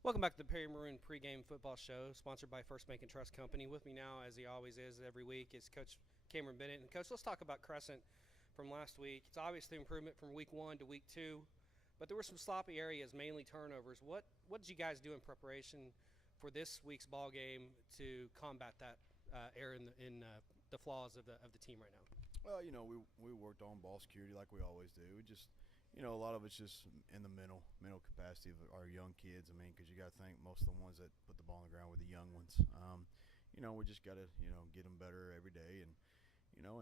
Welcome back to the Perry Maroon pregame football show, sponsored by First Bank and Trust Company. With me now, as he always is every week, is Coach Cameron Bennett. And Coach, let's talk about Crescent from last week. It's obviously improvement from week 1 to week 2, but there were some sloppy areas, mainly turnovers. What did you guys do in preparation for this week's ball game to combat that error in the flaws of the team right now? Well, we worked on ball security like we always do. We just, a lot of it's just in the mental capacity of our young kids. I mean, because you got to think most of the ones that put the ball on the ground were the young ones. We just got to, get them better every day, and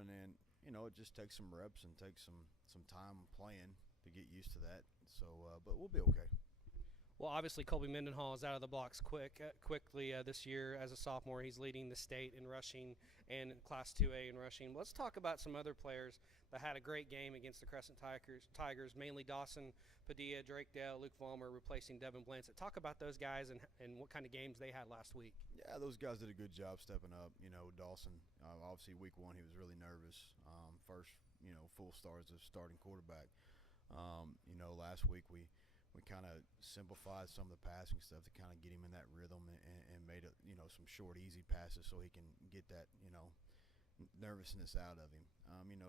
then, it just takes some reps and takes some time playing to get used to that. So, but we'll be okay. Well, obviously, Colby Mendenhall is out of the blocks quickly this year as a sophomore. He's leading the state in rushing and Class 2A in rushing. Let's talk about some other players that had a great game against the Crescent Tigers, mainly Dawson Padilla, Drake Dale, Luke Vollmer replacing Devin Blansett. Talk about those guys and what kind of games they had last week. Yeah, those guys did a good job stepping up. Dawson, obviously week 1 he was really nervous. First, full start as a starting quarterback. Last week we kind of simplified some of the passing stuff to kind of get him in that rhythm and made it, some short, easy passes so he can get that, nervousness out of him.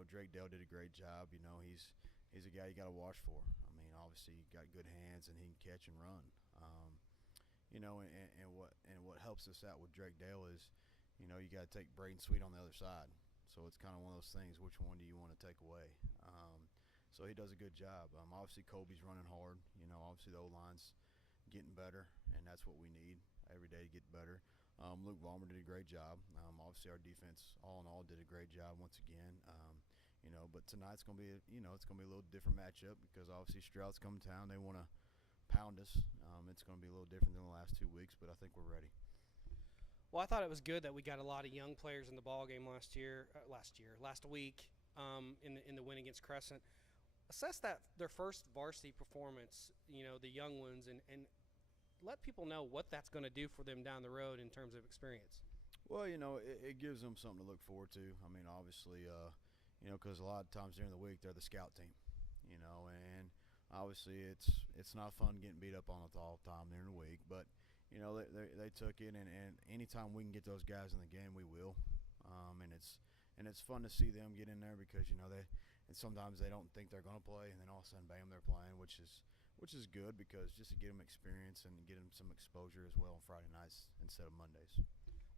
Drake Dale did a great job. He's a guy you got to watch for. I mean, obviously he got good hands and he can catch and run. And what helps us out with Drake Dale is, you got to take Braden Sweet on the other side. So it's kind of one of those things. Which one do you want to take away? So he does a good job. Obviously, Colby's running hard. Obviously the O-line's getting better, and that's what we need every day to get better. Luke Vollmer did a great job. Obviously, our defense, all in all, did a great job once again. But tonight's gonna be, it's gonna be a little different matchup because obviously Stroud's coming to town. They want to pound us. It's gonna be a little different than the last 2 weeks, but I think we're ready. Well, I thought it was good that we got a lot of young players in the ball game last week in the win against Crescent. Assess that their first varsity performance, the young ones, and let people know what that's going to do for them down the road in terms of experience. Well, it gives them something to look forward to. I mean, obviously, because a lot of times during the week they're the scout team, and obviously it's not fun getting beat up on it all the time during the week, but they took it, and anytime we can get those guys in the game, we will, and it's fun to see them get in there because and sometimes they don't think they're going to play, and then all of a sudden, bam, they're playing, which is good because just to get them experience and get them some exposure as well on Friday nights instead of Mondays.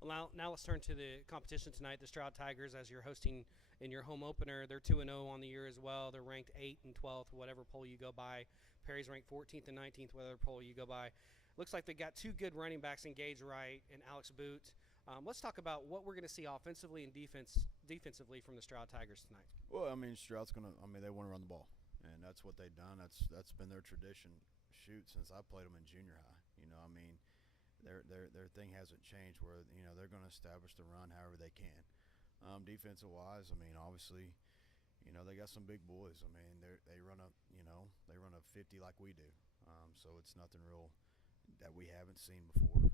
Well, now let's turn to the competition tonight. The Stroud Tigers, as you're hosting in your home opener, they're 2-0 on the year as well. They're ranked 8th and 12th, whatever poll you go by. Perry's ranked 14th and 19th, whatever poll you go by. Looks like they got two good running backs in Gage Wright and Alex Boot. Let's talk about what we're going to see offensively and defensively from the Stroud Tigers tonight. Well, I mean, Stroud's they want to run the ball, and that's what they've done. That's been their tradition, since I played them in junior high. Their thing hasn't changed where they're going to establish the run however they can. Defensive wise, I mean, obviously, they got some big boys. I mean, they run a 50 like we do. So it's nothing real that we haven't seen before,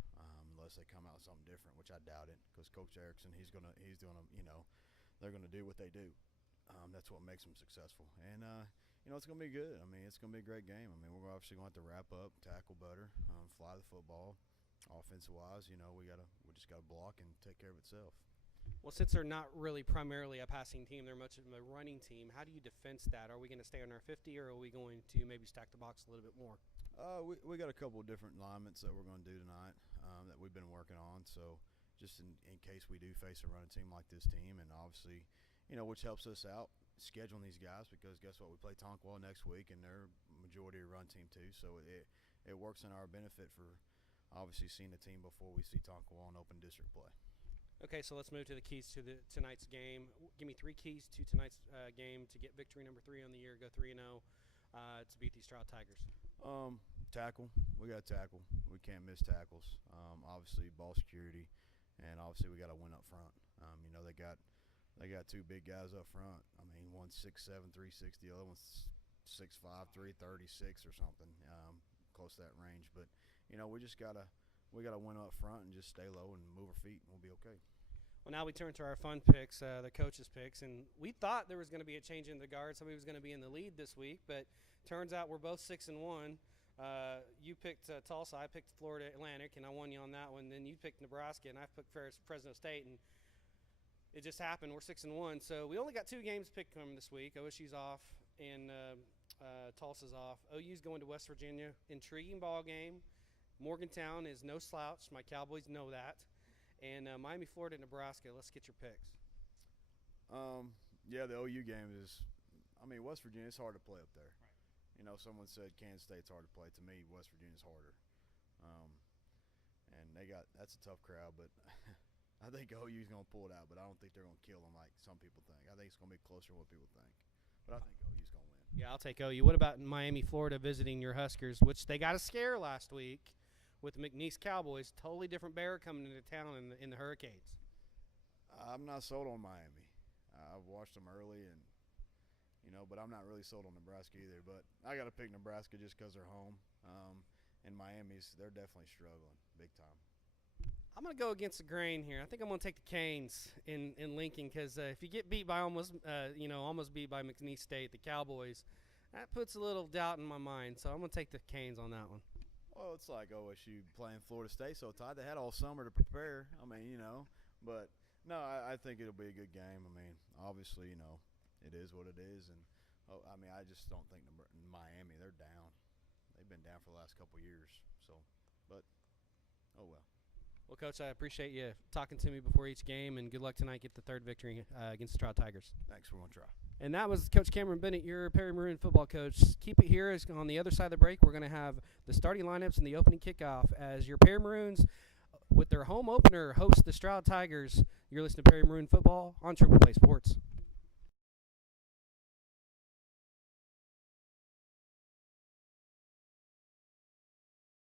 unless they come out with something different, which I doubt it, because Coach Erickson, they're gonna do what they do. That's what makes them successful, and it's gonna be good. I mean, it's gonna be a great game. I mean, we're obviously gonna have to wrap up, tackle better, fly the football. Offensive wise, we just gotta block and take care of itself. Well, since they're not really primarily a passing team, they're much of a running team. How do you defense that? Are we going to stay on our 50, or are we going to maybe stack the box a little bit more? We got a couple of different alignments that we're going to do tonight that we've been working on. So just in case we do face a running team like this team, and obviously, which helps us out scheduling these guys because guess what? We play Tonkwall next week, and they're majority a run team too. So it works in our benefit for obviously seeing the team before we see Tonkwall in open district play. Okay, so let's move to the keys to tonight's game. Give me 3 keys to tonight's game to get victory number 3 on the year, go 3-0 to beat these Stroud Tigers. Tackle. We got to tackle. We can't miss tackles. Obviously, ball security, and obviously we got to win up front. They got 2 big guys up front. I mean, one's 6'7", 360, the other one's 6'5", 336 or something, close to that range. But we gotta win up front and just stay low and move our feet, and we'll be okay. Well, now we turn to our fun picks, the coaches' picks, and we thought there was going to be a change in the guard. Somebody was going to be in the lead this week, but turns out we're both 6-1. You picked Tulsa, I picked Florida Atlantic, and I won you on that one. Then you picked Nebraska, and I picked Fresno State, and it just happened. We're 6-1, so we only got 2 games to pick from this week. OSU's off, and Tulsa's off. OU's going to West Virginia. Intriguing ball game. Morgantown is no slouch. My Cowboys know that. And Miami, Florida, Nebraska. Let's get your picks. Yeah, the OU game is. I mean, West Virginia. It's hard to play up there. Right. You know, someone said Kansas State's hard to play. To me, West Virginia's harder. And that's a tough crowd, but I think OU's going to pull it out. But I don't think they're going to kill them like some people think. I think it's going to be closer than what people think. But I think OU's going to win. Yeah, I'll take OU. What about Miami, Florida visiting your Huskers, which they got a scare last week with the McNeese Cowboys? Totally different bear coming into town in the Hurricanes. I'm not sold on Miami. I've watched them early, and but I'm not really sold on Nebraska either. But I got to pick Nebraska just because they're home. And they're definitely struggling big time. I'm going to go against the grain here. I think I'm going to take the Canes in Lincoln because if you get beat by almost beat by McNeese State, the Cowboys, that puts a little doubt in my mind. So I'm going to take the Canes on that one. Well, it's like OSU playing Florida State so tight. They had all summer to prepare. I mean, but no, I think it'll be a good game. I mean, obviously, it is what it is, and I just don't think Miami. They're down. They've been down for the last couple of years. So, but oh well. Well, Coach, I appreciate you talking to me before each game, and good luck tonight. Get the 3rd victory against the Stroud Tigers. Thanks. We're gonna try. And that was Coach Cameron Bennett, your Perry Maroon football coach. Keep it here. On the other side of the break, we're going to have the starting lineups and the opening kickoff as your Perry Maroons, with their home opener, host the Stroud Tigers. You're listening to Perry Maroon Football on Triple Play Sports.